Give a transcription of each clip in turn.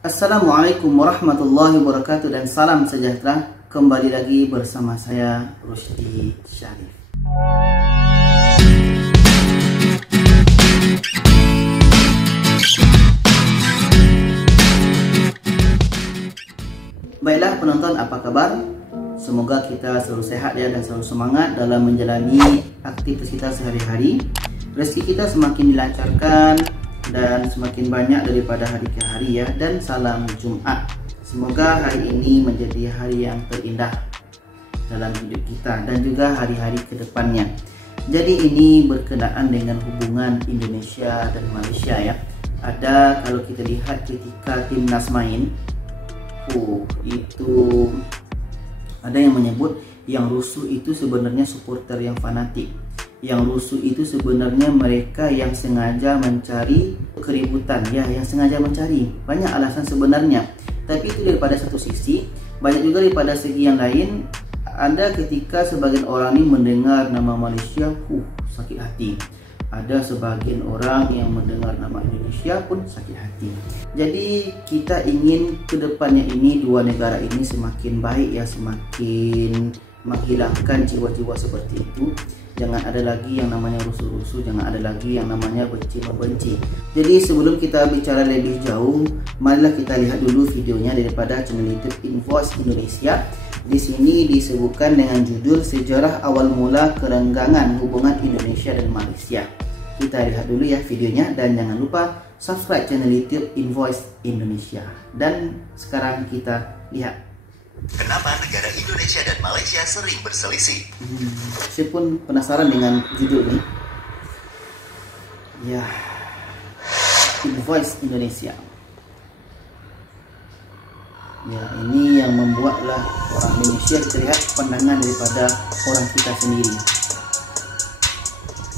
Assalamualaikum warahmatullahi wabarakatuh dan salam sejahtera. Kembali lagi bersama saya Rusdi Syarif. Baiklah penonton, apa kabar? Semoga kita selalu sehat ya dan selalu semangat dalam menjalani aktivitas kita sehari-hari. Rezeki kita semakin dilancarkan dan semakin banyak daripada hari ke hari ya. Dan salam Jumat. Semoga hari ini menjadi hari yang terindah dalam hidup kita dan juga hari-hari kedepannya. Jadi ini berkenaan dengan hubungan Indonesia dan Malaysia ya. Ada, kalau kita lihat ketika timnas main, itu ada yang menyebut yang rusuh itu sebenarnya supporter yang fanatik. Yang rusuh itu sebenarnya mereka yang sengaja mencari keributan ya, yang sengaja mencari. Banyak alasan sebenarnya. Tapi itu daripada satu sisi, banyak juga daripada segi yang lain. Ada ketika sebagian orang ini mendengar nama Malaysia, sakit hati. Ada sebagian orang yang mendengar nama Indonesia pun sakit hati. Jadi kita ingin kedepannya ini dua negara ini semakin baik ya, semakin menghilangkan jiwa-jiwa seperti itu. Jangan ada lagi yang namanya rusuh-rusuh, jangan ada lagi yang namanya benci-membenci. Jadi sebelum kita bicara lebih jauh, marilah kita lihat dulu videonya daripada channel YouTube Invoice Indonesia. Di sini disebutkan dengan judul Sejarah Awal Mula Kerenggangan Hubungan Indonesia dan Malaysia. Kita lihat dulu ya videonya dan jangan lupa subscribe channel YouTube Invoice Indonesia. Dan sekarang kita lihat. Kenapa negara Indonesia dan Malaysia sering berselisih? Saya pun penasaran dengan judul ini. Ya, Invoice Indonesia. Ya, ini yang membuatlah orang Indonesia terlihat pandangan daripada orang kita sendiri.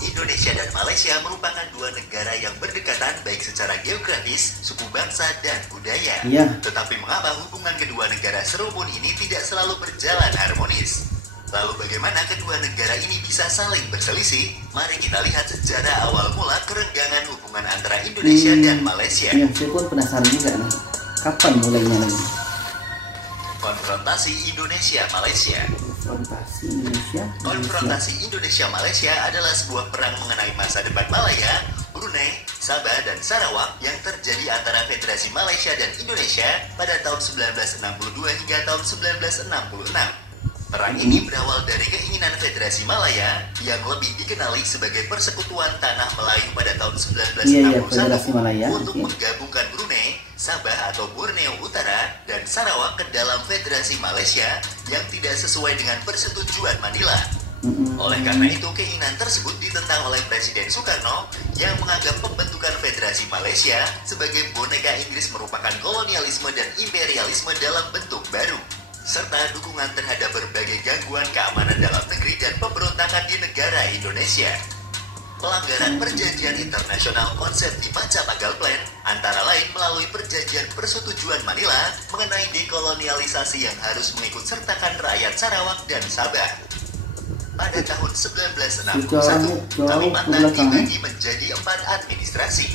Indonesia dan Malaysia merupakan dua negara yang berdekatan baik secara geografis, suku bangsa, dan budaya. Ya. Tetapi mengapa hubungan kedua negara serumpun ini tidak selalu berjalan harmonis? Lalu bagaimana kedua negara ini bisa saling berselisih? Mari kita lihat sejarah awal mula kerenggangan hubungan antara Indonesia dan Malaysia. Ya, saya pun penasaran juga nih. Kapan mulainya lagi? Konfrontasi Indonesia-Malaysia. Konfrontasi Indonesia-Malaysia adalah sebuah perang mengenai masa depan Malaya, Brunei, Sabah, dan Sarawak yang terjadi antara Federasi Malaysia dan Indonesia pada tahun 1962 hingga tahun 1966. Perang ini berawal dari keinginan Federasi Malaya yang lebih dikenali sebagai Persekutuan Tanah Melayu pada tahun 1961 untuk menggabungkan Brunei, Sabah atau Borneo Utara, dan Sarawak ke dalam Federasi Malaysia yang tidak sesuai dengan persetujuan Manila. Oleh karena itu, keinginan tersebut ditentang oleh Presiden Soekarno yang menganggap pembentukan Federasi Malaysia sebagai boneka Inggris merupakan kolonialisme dan imperialisme dalam bentuk baru, serta dukungan terhadap berbagai gangguan keamanan dalam negeri dan pemberontakan di negara Indonesia. Pelanggaran perjanjian internasional konsep di Macapagal Plan antara lain melalui perjanjian persetujuan Manila mengenai dekolonialisasi yang harus mengikut sertakan rakyat Sarawak dan Sabah. Pada tahun 1961, Kalimantan dibagi menjadi 4 administrasi,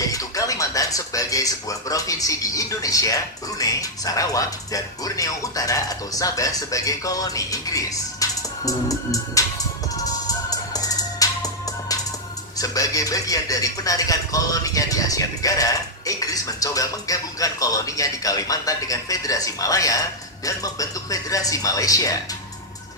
yaitu Kalimantan sebagai sebuah provinsi di Indonesia, Brunei, Sarawak, dan Borneo Utara atau Sabah sebagai koloni Inggris. Sebagai bagian dari penarikan koloninya di Asia Tenggara, Inggris mencoba menggabungkan koloninya di Kalimantan dengan Federasi Malaya dan membentuk Federasi Malaysia.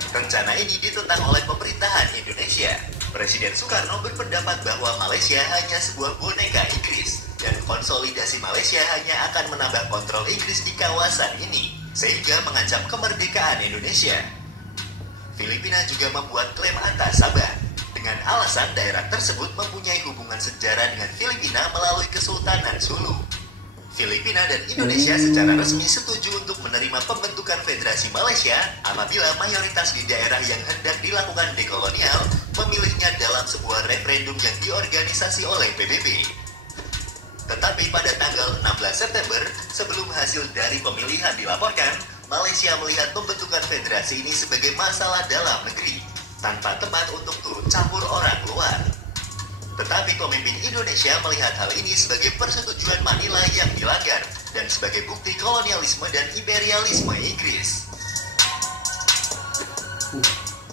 Rencana ini ditentang oleh pemerintahan Indonesia. Presiden Soekarno berpendapat bahwa Malaysia hanya sebuah boneka Inggris dan konsolidasi Malaysia hanya akan menambah kontrol Inggris di kawasan ini, sehingga mengancam kemerdekaan Indonesia. Filipina juga membuat klaim atas Sabah dengan alasan daerah tersebut mempunyai hubungan sejarah dengan Filipina melalui Kesultanan Sulu. Filipina dan Indonesia secara resmi setuju untuk menerima pembentukan Federasi Malaysia apabila mayoritas di daerah yang hendak dilakukan dekolonial memilihnya dalam sebuah referendum yang diorganisasi oleh PBB. Tetapi pada tanggal 16 September, sebelum hasil dari pemilihan dilaporkan, Malaysia melihat pembentukan federasi ini sebagai masalah dalam negeri, tanpa tempat untuk turut campur orang luar. Tetapi pemimpin Indonesia melihat hal ini sebagai persetujuan Manila yang dilanggar dan sebagai bukti kolonialisme dan imperialisme Inggris.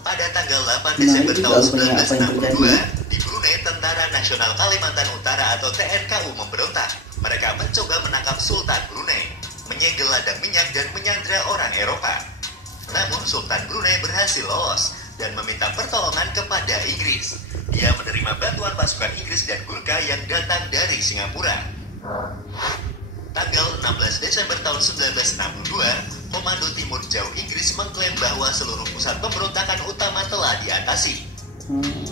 Pada tanggal 8 Desember tahun 1962, di Brunei, Tentara Nasional Kalimantan Utara atau TNKU memberontak. Mereka mencoba menangkap Sultan Brunei, menyegel ladang minyak dan menyandra orang Eropa. Namun Sultan Brunei berhasil lolos dan meminta pertolongan kepada Inggris. Dia menerima bantuan pasukan Inggris dan Gurkha yang datang dari Singapura. Tanggal 16 Desember tahun 1962, Komando Timur Jauh Inggris mengklaim bahwa seluruh pusat pemberontakan utama telah diatasi.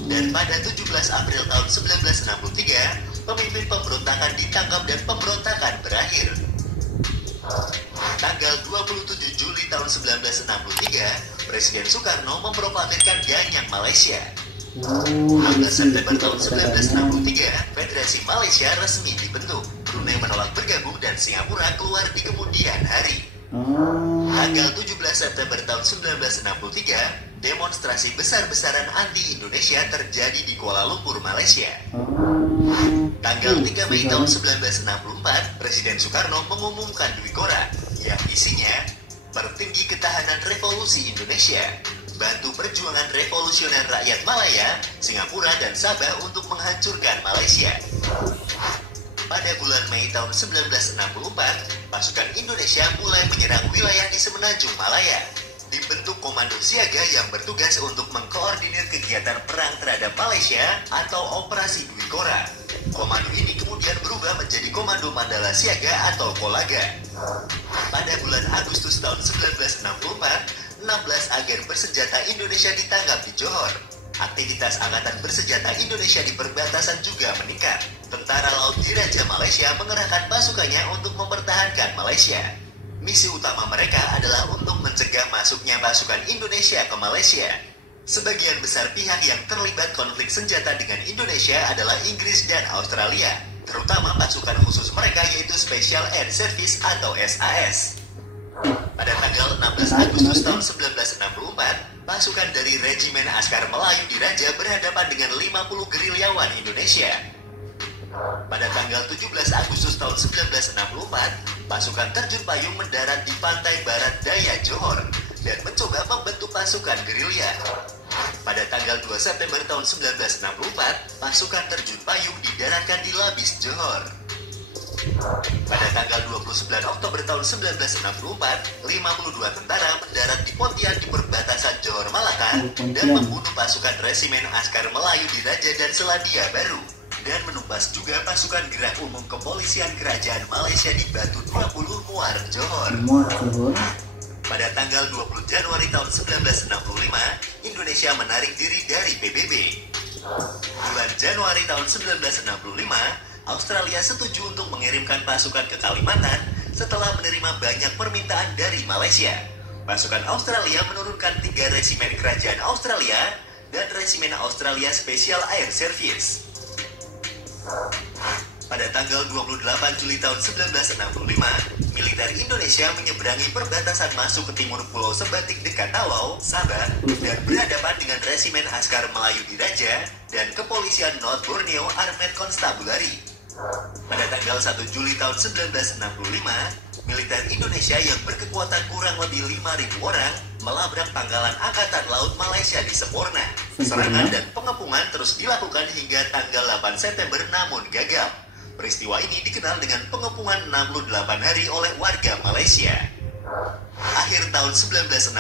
Dan pada 17 April tahun 1963, pemimpin pemberontakan ditangkap dan pemberontakan berakhir. Tanggal 27 Juli tahun 1963, Presiden Soekarno memproklamirkan Ganyang Malaysia. 16 September tahun 1963, Federasi Malaysia resmi dibentuk. Brunei menolak bergabung dan Singapura keluar di kemudian hari. Tanggal 17 September tahun 1963, demonstrasi besar-besaran anti-Indonesia terjadi di Kuala Lumpur, Malaysia. Tanggal 3 Mei tahun 1964, Presiden Soekarno mengumumkan Dwi Kora yang isinya Pertinggi Ketahanan Revolusi Indonesia, bantu perjuangan revolusioner rakyat Malaya, Singapura, dan Sabah untuk menghancurkan Malaysia. Pada bulan Mei tahun 1964, pasukan Indonesia mulai menyerang wilayah di Semenanjung Malaya. Dibentuk komando siaga yang bertugas untuk mengkoordinir kegiatan perang terhadap Malaysia atau Operasi Dwi Kora. Komando ini kemudian berubah menjadi Komando Mandala Siaga atau Kolaga. Pada bulan Agustus tahun 1964, 16 agen bersenjata Indonesia ditangkap di Johor. Aktivitas angkatan bersenjata Indonesia di perbatasan juga meningkat. Tentara Laut Diraja Malaysia mengerahkan pasukannya untuk mempertahankan Malaysia. Misi utama mereka adalah untuk mencegah masuknya pasukan Indonesia ke Malaysia. Sebagian besar pihak yang terlibat konflik senjata dengan Indonesia adalah Inggris dan Australia, terutama pasukan khusus mereka yaitu Special Air Service atau SAS. Pada tanggal 16 Agustus tahun 1964, pasukan dari Regimen Askar Melayu Diraja berhadapan dengan 50 gerilyawan Indonesia. Pada tanggal 17 Agustus tahun 1964, pasukan terjun payung mendarat di pantai barat daya Johor dan mencoba membentuk pasukan gerilya. Pada tanggal 2 September tahun 1964, pasukan terjun payung didaratkan di Labis, Johor. Pada tanggal 29 Oktober tahun 1964, 52 tentara mendarat di Pontian di perbatasan Johor Malaka dan membunuh pasukan Resimen Askar Melayu Diraja dan Selandia Baru, dan menumpas juga pasukan gerak umum kepolisian kerajaan Malaysia di Batu 20 Muar, Johor. Pada tanggal 20 Januari tahun 1965, Indonesia menarik diri dari PBB. Bulan Januari tahun 1965, Australia setuju untuk mengirimkan pasukan ke Kalimantan setelah menerima banyak permintaan dari Malaysia. Pasukan Australia menurunkan 3 resimen kerajaan Australia dan Resimen Australia Special Air Service. Pada tanggal 28 Juli tahun 1965, militer Indonesia menyeberangi perbatasan masuk ke timur Pulau Sebatik dekat Tawau, Sabah, dan berhadapan dengan Resimen Askar Melayu Diraja dan Kepolisian North Borneo Armed Constabulary. Pada tanggal 1 Juli tahun 1965, militer Indonesia yang berkekuatan kurang lebih 5.000 orang melabrak pangkalan Angkatan Laut Malaysia di Semporna. Serangan dan pengepungan terus dilakukan hingga tanggal 8 September namun gagal. Peristiwa ini dikenal dengan pengepungan 68 hari oleh warga Malaysia. Akhir tahun 1965,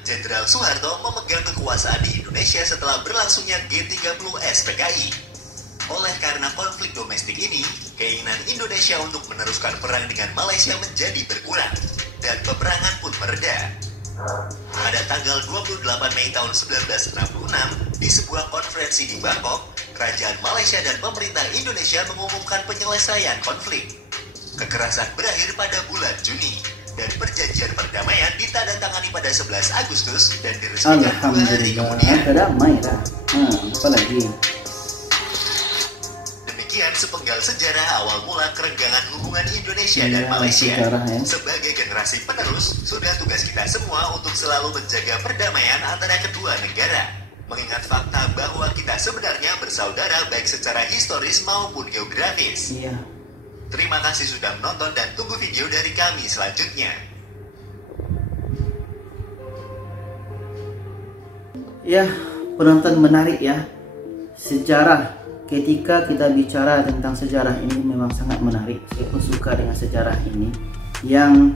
Jenderal Soeharto memegang kekuasaan di Indonesia setelah berlangsungnya G30 SPKI. Oleh karena konflik domestik ini, keinginan Indonesia untuk meneruskan perang dengan Malaysia menjadi berkurang, dan peperangan pun mereda. Pada tanggal 28 Mei tahun 1966, di sebuah konferensi di Bangkok, Kerajaan Malaysia dan pemerintah Indonesia mengumumkan penyelesaian konflik. Kekerasan berakhir pada bulan Juni, dan perjanjian perdamaian ditandatangani pada 11 Agustus dan diresmikan 2 hari kemudian. Damai dah. Apa lagi? Demikian sepenggal sejarah awal mula kerenggangan hubungan Indonesia dan Malaysia. Sebagai generasi penerus, sudah tugas kita semua untuk selalu menjaga perdamaian antara kedua negara. Mengingat fakta bahwa kita sebenarnya bersaudara baik secara historis maupun geografis. Terima kasih sudah menonton dan tunggu video dari kami selanjutnya. Ya, penonton, menarik ya. Sejarah, ketika kita bicara tentang sejarah ini memang sangat menarik. Saya pun suka dengan sejarah ini yang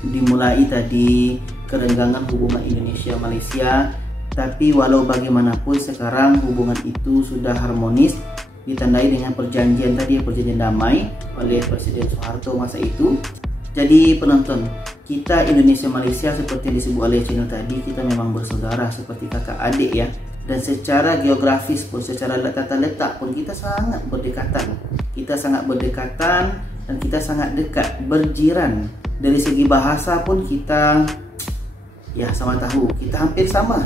dimulai tadi kerenggangan hubungan Indonesia-Malaysia. Tapi walau bagaimanapun sekarang hubungan itu sudah harmonis, ditandai dengan perjanjian tadi, perjanjian damai oleh Presiden Soeharto masa itu. Jadi penonton, kita Indonesia-Malaysia seperti yang disebut oleh channel tadi, kita memang bersaudara seperti kakak adik ya. Dan secara geografis pun, secara tata letak pun kita sangat berdekatan. Kita sangat berdekatan dan kita sangat dekat, berjiran. Dari segi bahasa pun kita ya sama tahu, kita hampir sama.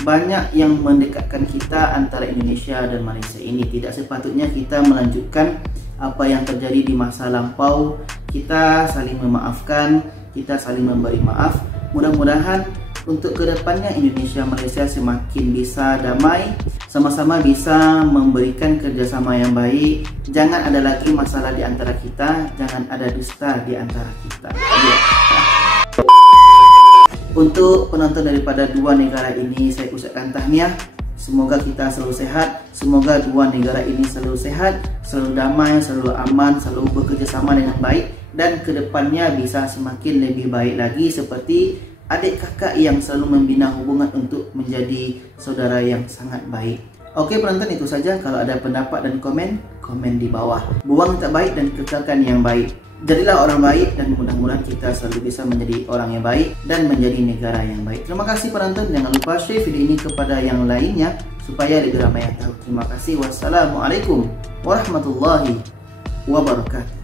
Banyak yang mendekatkan kita antara Indonesia dan Malaysia ini. Tidak sepatutnya kita melanjutkan apa yang terjadi di masa lampau. Kita saling memaafkan, kita saling memberi maaf. Mudah-mudahan untuk kedepannya Indonesia Malaysia semakin bisa damai, sama-sama bisa memberikan kerjasama yang baik. Jangan ada lagi masalah di antara kita, jangan ada dusta di antara kita. Untuk penonton daripada dua negara ini, saya ucapkan tahniah. Semoga kita selalu sehat. Semoga dua negara ini selalu sehat, selalu damai, selalu aman, selalu bekerjasama dengan baik. Dan kedepannya bisa semakin lebih baik lagi seperti adik kakak yang selalu membina hubungan untuk menjadi saudara yang sangat baik. Oke penonton, itu saja. Kalau ada pendapat dan komen di bawah. Buang tak baik dan kekalkan yang baik. Jadilah orang baik dan mudah-mudahan kita selalu bisa menjadi orang yang baik dan menjadi negara yang baik. Terima kasih penonton. Jangan lupa share video ini kepada yang lainnya supaya lebih ramai yang tahu. Terima kasih. Wassalamualaikum warahmatullahi wabarakatuh.